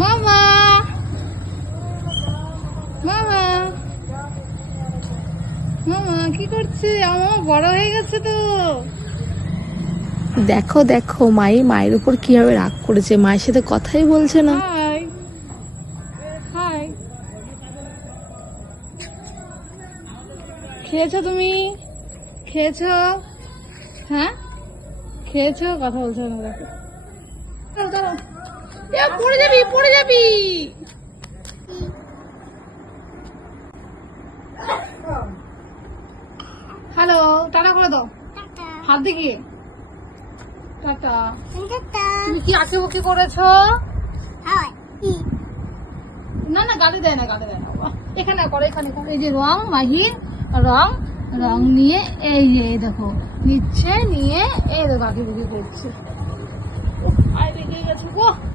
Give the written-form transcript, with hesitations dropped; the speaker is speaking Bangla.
মামা মামা মামা কি করছে? আমার বড় হয়ে গেছে তো। দেখো দেখো মায়ের উপর কিভাবে রাগ করেছে, মায়ের সাথে কথাই বলছে না। হাই হাই, খেয়েছো তুমি? খেয়েছো? হ্যাঁ খেয়েছো? কথা বলছো না। দেখো দাঁড়াও, দাঁড়াও। এ, পড়ে যাবি পড়ে যাবি। হ্যালো, টাটা করে দাও হাত দেখিয়ে। টাটা। তুমি কি আঁকি বুকি করেছো? না না, গালে দেয় না, গালে দেয় না বাবা। এখানে করো, এখানে করো। এই যে রং, মাহির রং, রং নিয়ে এই যে এই দেখো নিচ্ছে, নিয়ে এই দেখো আঁকি বুকি করছে। আয় বেরিয়ে গেছে গো।